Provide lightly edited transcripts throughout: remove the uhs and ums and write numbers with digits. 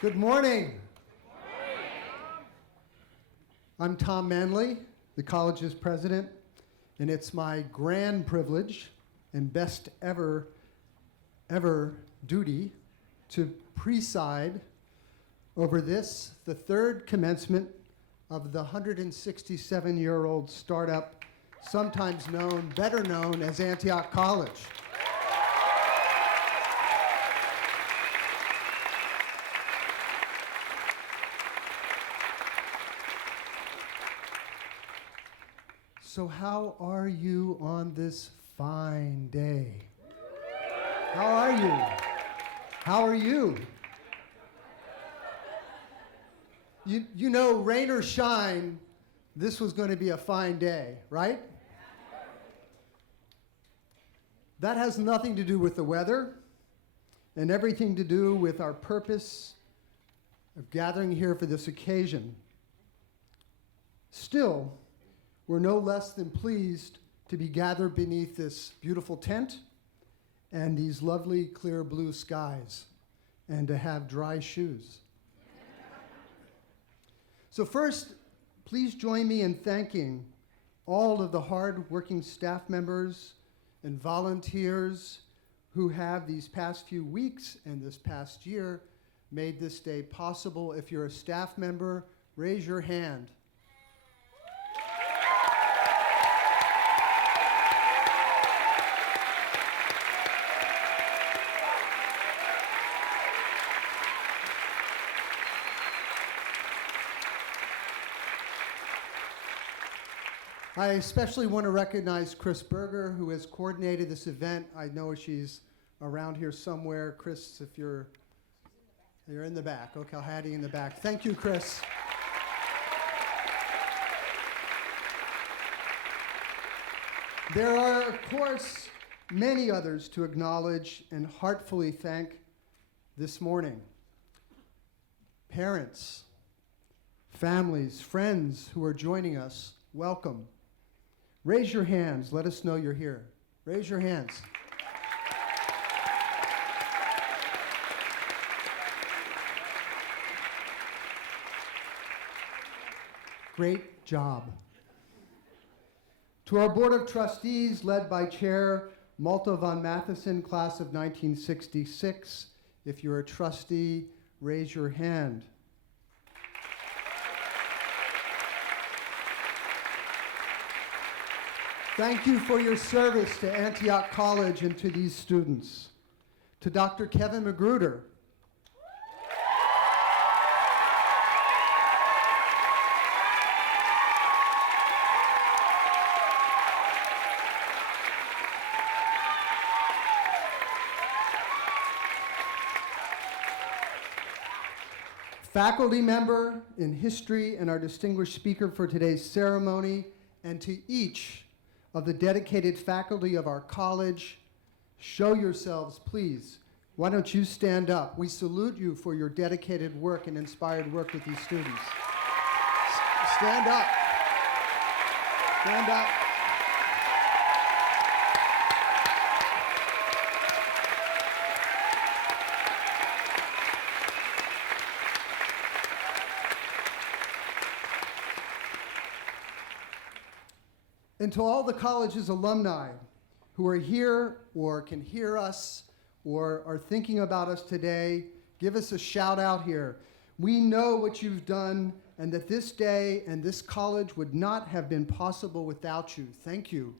Good morning. I'm Tom Manley, the college's president, and it's my grand privilege and best ever duty to preside over this, the third commencement of the 167-year-old startup, sometimes better known as Antioch College. So how are you on this fine day? How are you? How are you? You know, rain or shine, this was going to be a fine day, right? That has nothing to do with the weather and everything to do with our purpose of gathering here for this occasion. Still, we're no less than pleased to be gathered beneath this beautiful tent and these lovely clear blue skies and to have dry shoes. So first, please join me in thanking all of the hard-working staff members and volunteers who have these past few weeks and this past year made this day possible. If you're a staff member, raise your hand. I especially want to recognize Chris Berger, who has coordinated this event. I know she's around here somewhere. Chris, if you're in the back. Okay, Hattie in the back. Thank you, Chris. There are, of course, many others to acknowledge and heartfully thank this morning. Parents, families, friends who are joining us, welcome. Raise your hands. Let us know you're here. Raise your hands. Great job. To our Board of Trustees, led by Chair Malta von Matheson, class of 1966, if you're a trustee, raise your hand. Thank you for your service to Antioch College and to these students. To Dr. Kevin Magruder. Faculty member in history and our distinguished speaker for today's ceremony, and to each of the dedicated faculty of our college, show yourselves, please. Why don't you stand up? We salute you for your dedicated work and inspired work with these students. Stand up. Stand up. And to all the college's alumni who are here or can hear us or are thinking about us today, give us a shout out here. We know what you've done and that this day and this college would not have been possible without you. Thank you.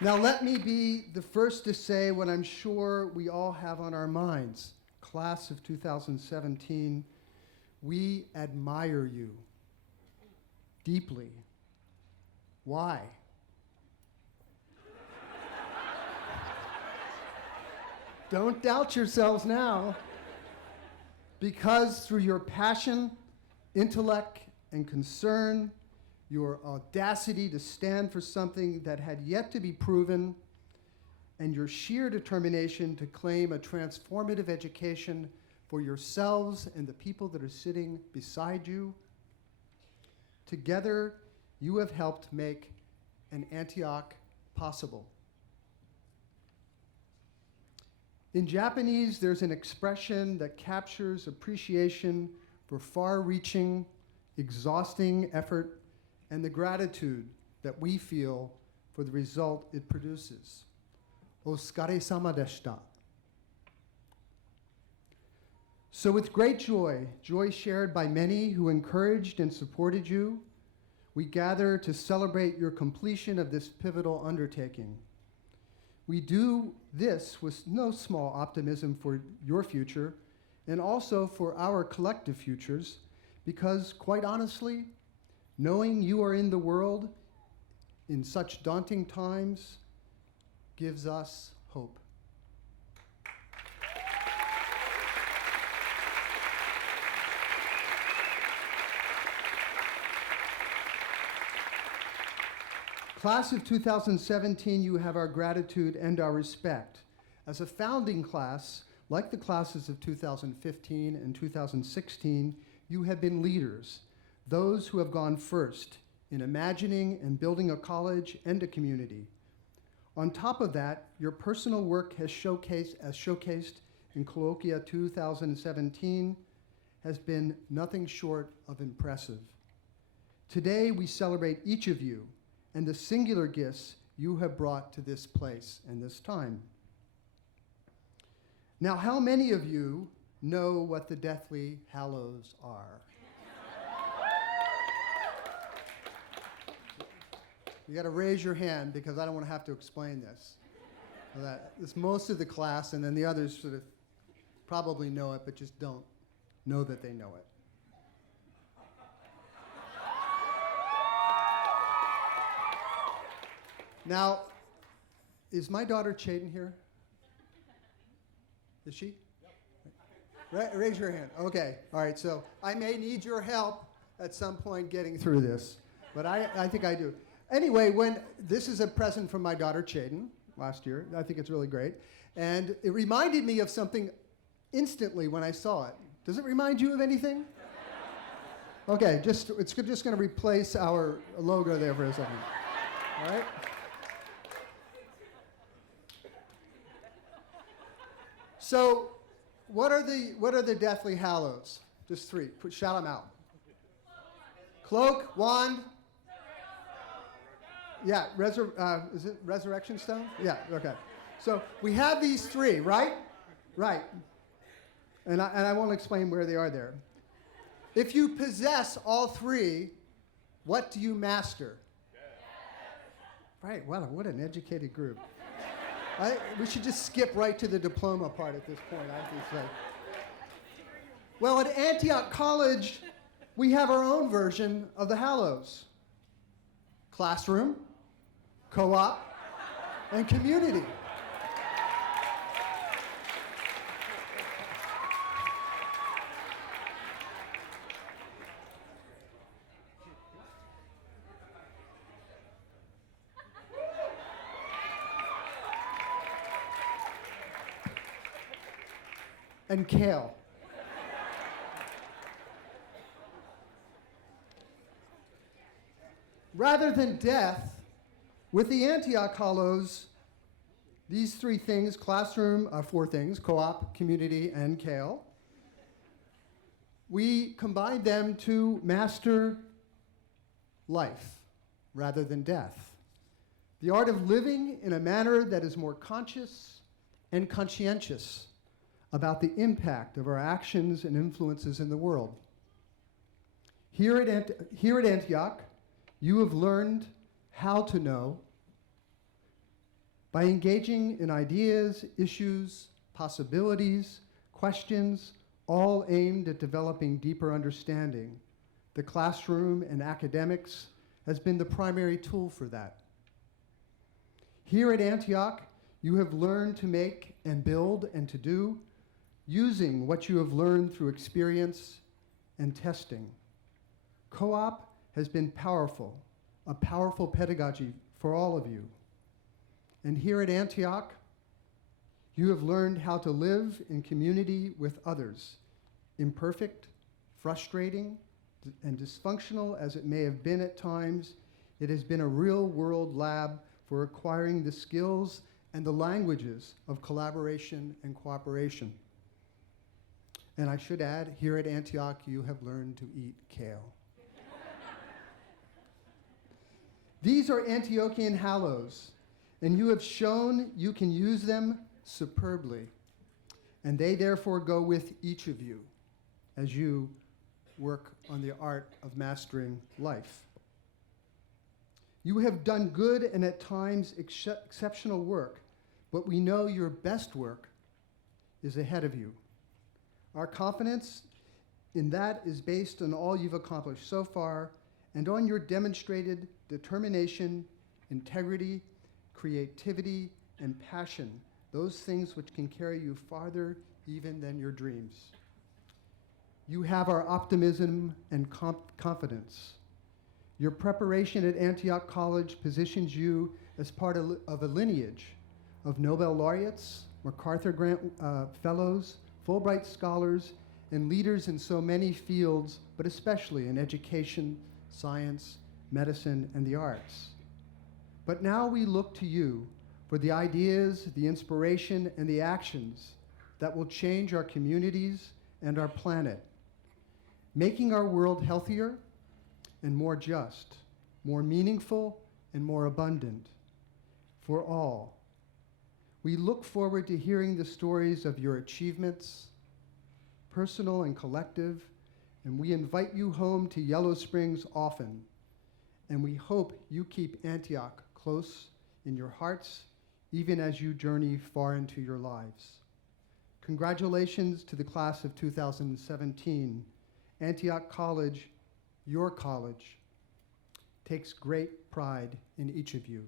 Now let me be the first to say what I'm sure we all have on our minds. Class of 2017, we admire you deeply. Why? Don't doubt yourselves now. Because through your passion, intellect, and concern, your audacity to stand for something that had yet to be proven, and your sheer determination to claim a transformative education for yourselves and the people that are sitting beside you. Together, you have helped make and Antioch possible. In Japanese, there's an expression that captures appreciation for far-reaching, exhausting effort and the gratitude that we feel for the result it produces. Otsukare-sama deshita. So with great joy, joy shared by many who encouraged and supported you, we gather to celebrate your completion of this pivotal undertaking. We do this with no small optimism for your future and also for our collective futures, because quite honestly, knowing you are in the world in such daunting times gives us hope. Class of 2017, you have our gratitude and our respect. As a founding class, like the classes of 2015 and 2016, you have been leaders, those who have gone first in imagining and building a college and a community. On top of that, your personal work as showcased in Colloquia 2017 has been nothing short of impressive. Today, we celebrate each of you and the singular gifts you have brought to this place and this time. Now, how many of you know what the Deathly Hallows are? You gotta raise your hand because I don't wanna have to explain this. It's most of the class, and then the others sort of probably know it, but just don't know that they know it. Now, is my daughter Chaden here? Is she? Yep. Raise your hand. Okay. All right. So I may need your help at some point getting through this, but I think I do. Anyway, this is a present from my daughter Chaden last year. I think it's really great. And it reminded me of something instantly when I saw it. Does it remind you of anything? Okay. It's just going to replace our logo there for a second. All right. So, what are the Deathly Hallows? Just three. Shout them out. Cloak, wand. Yeah, is it resurrection stone? Yeah. Okay. So we have these three, right? Right. And I won't explain where they are there. If you possess all three, what do you master? Right. Wow. What an educated group. We should just skip right to the diploma part at this point, I think so. Well, at Antioch College, we have our own version of the Hallows. Classroom, co-op, and community. And kale. Rather than death, with the Antioch Hallows, these three things, classroom, four things, co-op, community, and kale, we combine them to master life rather than death. The art of living in a manner that is more conscious and conscientious about the impact of our actions and influences in the world. Here at Antioch, you have learned how to know by engaging in ideas, issues, possibilities, questions, all aimed at developing deeper understanding. The classroom and academics has been the primary tool for that. Here at Antioch, you have learned to make and build and to do, using what you have learned through experience and testing. Co-op has been powerful, a powerful pedagogy for all of you. And here at Antioch, you have learned how to live in community with others, imperfect, frustrating, and dysfunctional as it may have been at times, It has been a real-world lab for acquiring the skills and the languages of collaboration and cooperation. And I should add, here at Antioch, you have learned to eat kale. These are Antiochian hallows, and you have shown you can use them superbly. And they therefore go with each of you as you work on the art of mastering life. You have done good and at times exceptional work, but we know your best work is ahead of you. Our confidence in that is based on all you've accomplished so far and on your demonstrated determination, integrity, creativity, and passion, those things which can carry you farther even than your dreams. You have our optimism and confidence. Your preparation at Antioch College positions you as part of a lineage of Nobel laureates, MacArthur Grant fellows, Fulbright scholars, and leaders in so many fields, but especially in education, science, medicine, and the arts. But now we look to you for the ideas, the inspiration, and the actions that will change our communities and our planet, making our world healthier and more just, more meaningful and more abundant for all. We look forward to hearing the stories of your achievements, personal and collective, and we invite you home to Yellow Springs often, and we hope you keep Antioch close in your hearts, even as you journey far into your lives. Congratulations to the class of 2017. Antioch College, your college, takes great pride in each of you.